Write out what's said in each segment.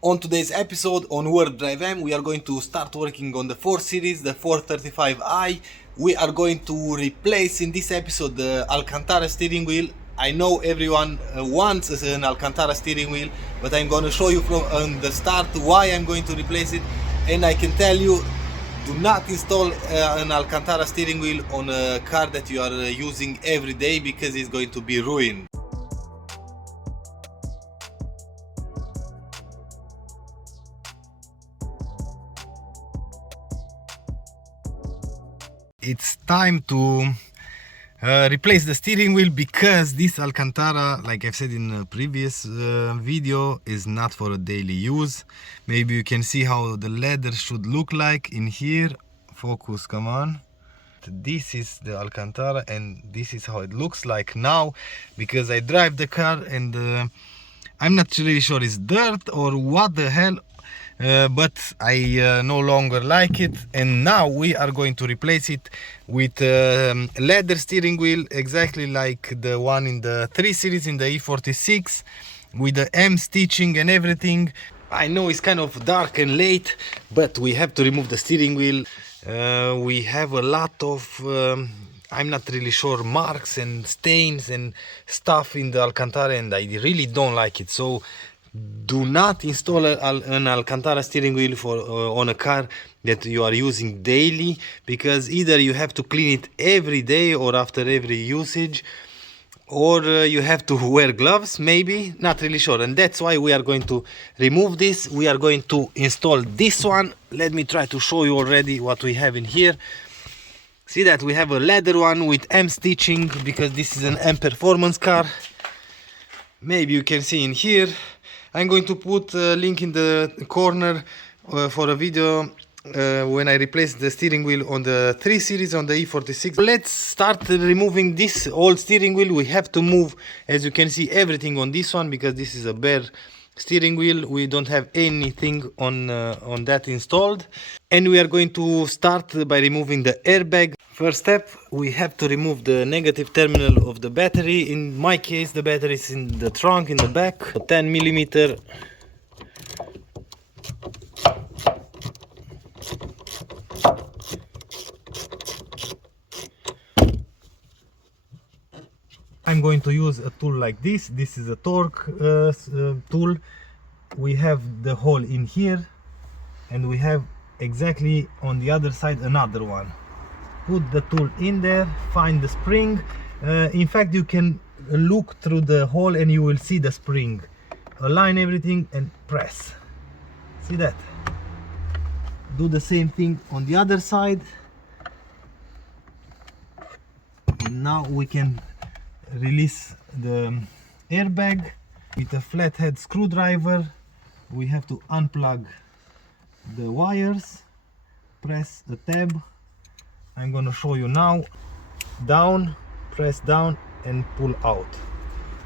On today's episode on WarpDriveM, we are going to start working on the 4 series, the 435i. We are going to replace in this episode the Alcantara steering wheel. I know everyone wants an Alcantara steering wheel, but I'm going to show you from the start why I'm going to replace it. And I can tell you, do not install an Alcantara steering wheel on a car that you are using every day, because it's going to be ruined. It's time to replace the steering wheel, because this Alcantara, like I've said in a previous video, is not for a daily use. Maybe you can see how the leather should look like in here. Focus, come on. This is the Alcantara and this is how it looks like now, because I drive the car and I'm not really sure it's dirt or what the hell. But I no longer like it, and now we are going to replace it with leather steering wheel, exactly like the one in the 3 series in the E46, with the M stitching and everything. I know it's kind of dark and late, but we have to remove the steering wheel. We have a lot of I'm not really sure, marks and stains and stuff in the Alcantara, and I really don't like it. So do not install an Alcantara steering wheel on a car that you are using daily, because either you have to clean it every day or after every usage, or you have to wear gloves, maybe, not really sure. And that's why we are going to remove this. We are going to install this one. Let me try to show you already what we have in here. See that we have a leather one with M stitching, because this is an M performance car. Maybe you can see in here. I'm going to put a link in the corner for a video when I replace the steering wheel on the 3 series on the E46. Let's start removing this old steering wheel. We have to move, as you can see, everything on this one, because this is a bare steering wheel. We don't have anything on that installed. And we are going to start by removing the airbag. First step, we have to remove the negative terminal of the battery. In my case, the battery is in the trunk, in the back. 10 millimeter. I'm going to use a tool like this. This is a torque tool. We have the hole in here, and we have exactly on the other side another one. Put the tool in there, find the spring. In fact, you can look through the hole and you will see the spring. Align everything and press. See that? Do the same thing on the other side. Now we can release the airbag with a flathead screwdriver. We have to unplug the wires, press a tab. I'm gonna show you now. Down, press down and pull out,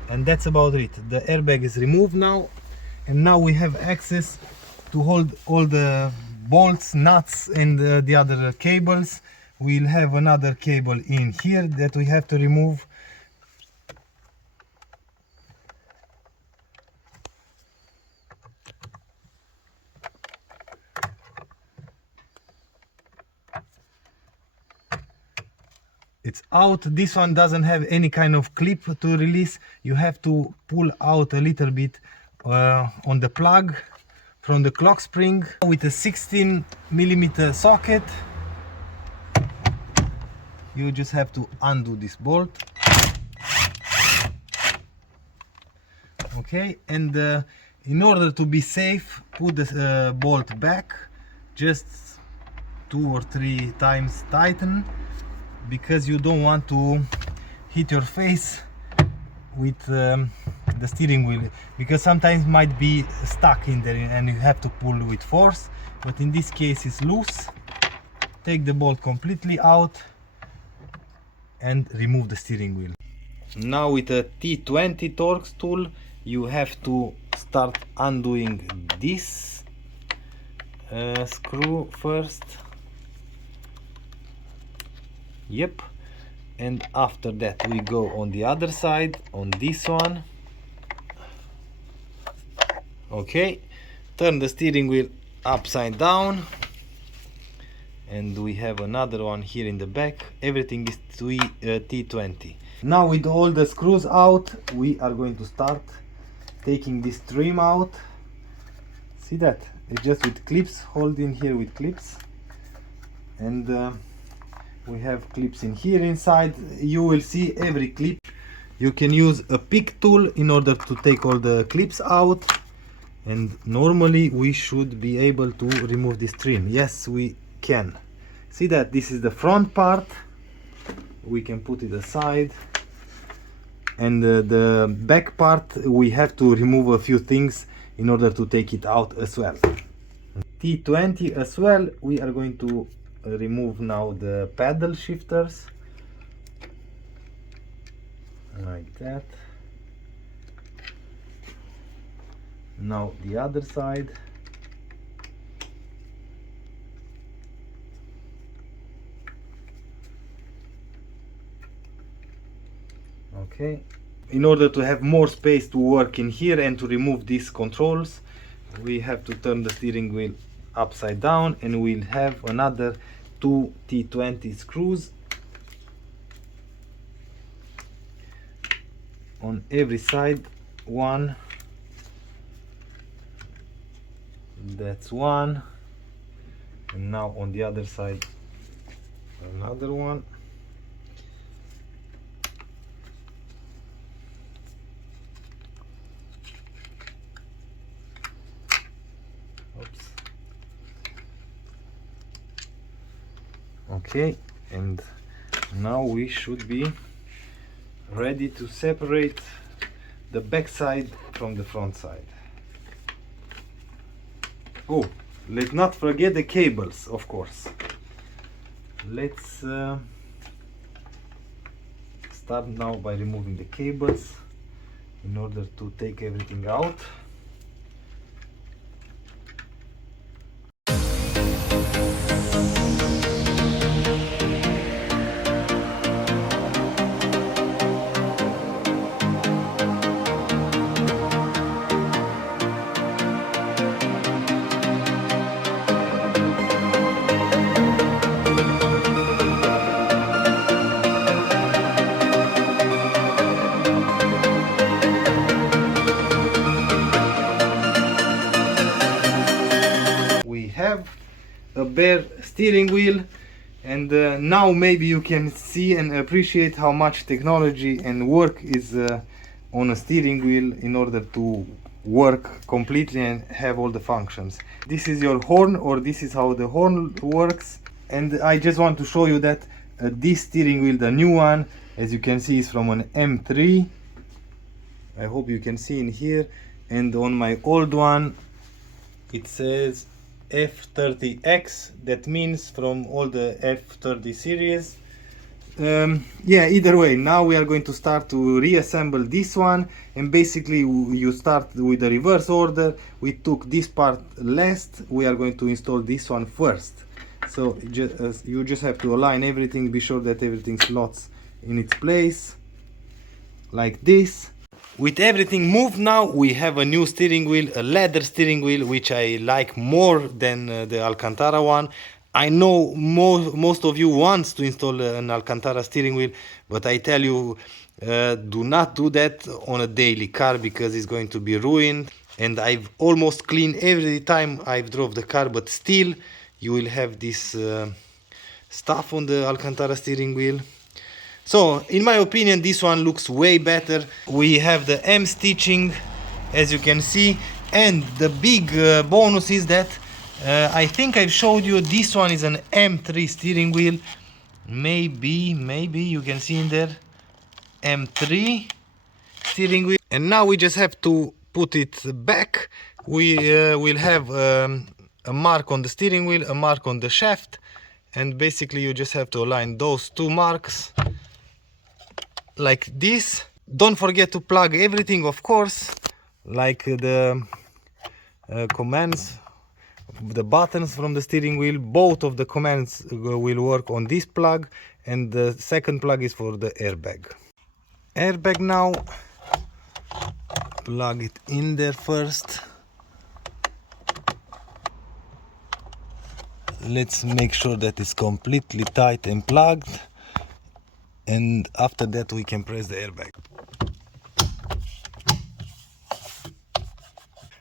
and that's about it. The airbag is removed now, and now we have access to hold all the bolts, nuts and the other cables. We'll have another cable in here that we have to remove. It's out. This one doesn't have any kind of clip to release. You have to pull out a little bit on the plug from the clock spring with a 16 millimeter socket. You just have to undo this bolt. Okay, and in order to be safe, put the bolt back, just 2 or 3 times tighten, because you don't want to hit your face with the steering wheel, because sometimes might be stuck in there and you have to pull with force, but in this case it's loose. Take the bolt completely out and remove the steering wheel. Now with a T20 Torx tool you have to start undoing this screw first. Yep, and after that we go on the other side, on this one. Okay, turn the steering wheel upside down, and we have another one here in the back. Everything is T20. Now with all the screws out, we are going to start taking this trim out. See that? It's just with clips, hold in here with clips, and we have clips in here inside. You will see every clip. You can use a pick tool in order to take all the clips out, and normally we should be able to remove this trim. Yes, we can. See that this is the front part. We can put it aside, and the back part we have to remove a few things in order to take it out as well. T20 as well. We are going to remove now the paddle shifters like that. Now the other side. Okay, in order to have more space to work in here and to remove these controls, we have to turn the steering wheel upside down, and we'll have another 2 T20 screws on every side. One, that's one, and now on the other side another one. Oops. Okay, and now we should be ready to separate the back side from the front side. Oh, let's not forget the cables, of course. Let's start now by removing the cables in order to take everything out. Have a bare steering wheel, and now maybe you can see and appreciate how much technology and work is on a steering wheel in order to work completely and have all the functions. This is your horn, or this is how the horn works, and I just want to show you that this steering wheel, the new one, as you can see, is from an M3. I hope you can see in here, and on my old one it says F30X. That means from all the F30 series. Yeah, either way, now we are going to start to reassemble this one, and basically you start with the reverse order. We took this part last, we are going to install this one first. So you just have to align everything, be sure that everything slots in its place like this. With everything moved now, we have a new steering wheel, a leather steering wheel, which I like more than the Alcantara one. I know most of you wants to install an Alcantara steering wheel, but I tell you, do not do that on a daily car, because it's going to be ruined. And I've almost cleaned every time I've drove the car, but still you will have this stuff on the Alcantara steering wheel. So in my opinion, this one looks way better. We have the M stitching, as you can see, and the big bonus is that I think I've showed you, this one is an M3 steering wheel. Maybe you can see in there M3 steering wheel. And now we just have to put it back. We will have a mark on the steering wheel, a mark on the shaft, and basically you just have to align those two marks like this. Don't forget to plug everything, of course, like the commands, the buttons from the steering wheel. Both of the commands will work on this plug, and the second plug is for the airbag. Airbag now, plug it in there first. let's make sure that it's completely tight and plugged, and after that we can press the airbag.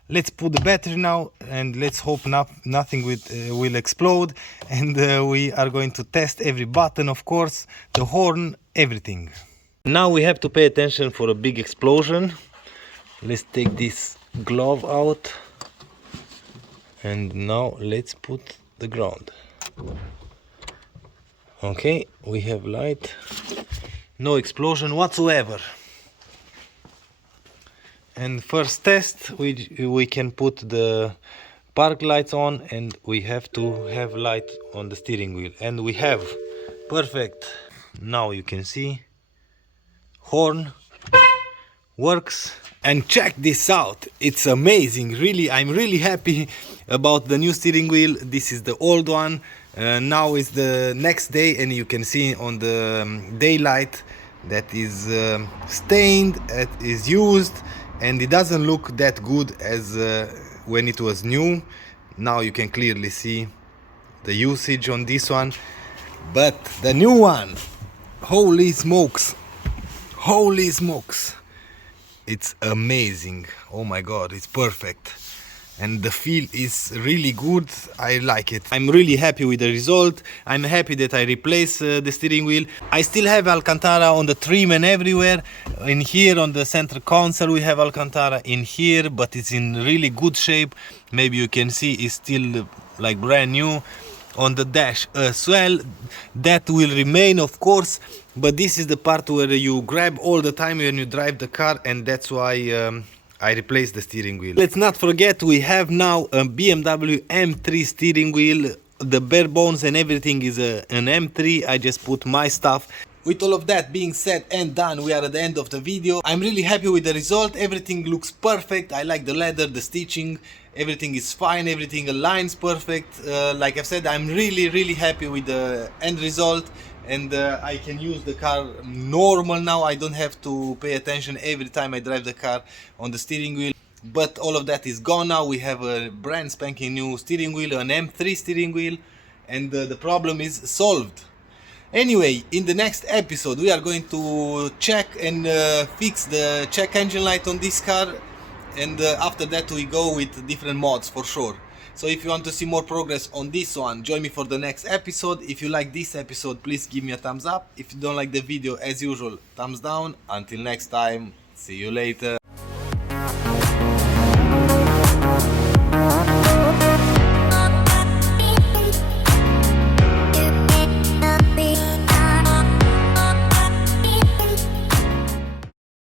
Let's put the battery now, and let's hope nothing will explode, and we are going to test every button, of course, the horn, everything. Now we have to pay attention for a big explosion. Let's take this glove out, and now let's put the ground. Okay, we have light, no explosion whatsoever. And first test, we can put the park lights on, and we have to have light on the steering wheel, and we have. Perfect. Now you can see horn works. And check this out, it's amazing, really. I'm really happy about the new steering wheel. This is the old one. Now is the next day, and you can see on the daylight that is stained, it is used, and it doesn't look that good as when it was new. Now you can clearly see the usage on this one, but the new one, holy smokes, it's amazing. Oh my god, it's perfect, and the feel is really good. I like it. I'm really happy with the result. I'm happy that I replaced the steering wheel. I still have Alcantara on the trim and everywhere. In here on the center console we have Alcantara in here, but it's in really good shape. Maybe you can see it's still like brand new. On the dash as well, that will remain, of course, but this is the part where you grab all the time when you drive the car, and that's why I replaced the steering wheel. Let's not forget, we have now a BMW M3 steering wheel. The bare bones and everything is an M3. I just put my stuff. With all of that being said and done, we are at the end of the video. I'm really happy with the result. Everything looks perfect. I like the leather, the stitching, everything is fine, everything aligns perfect. Like I've said, I'm really happy with the end result, and I can use the car normal now. I don't have to pay attention every time I drive the car on the steering wheel. But all of that is gone now. We have a brand spanking new steering wheel, an M3 steering wheel, and the problem is solved. Anyway, in the next episode we are going to check and fix the check engine light on this car, and after that we go with different mods for sure. So if you want to see more progress on this one, join me for the next episode. If you like this episode, please give me a thumbs up. If you don't like the video, as usual, thumbs down. Until next time, see you later.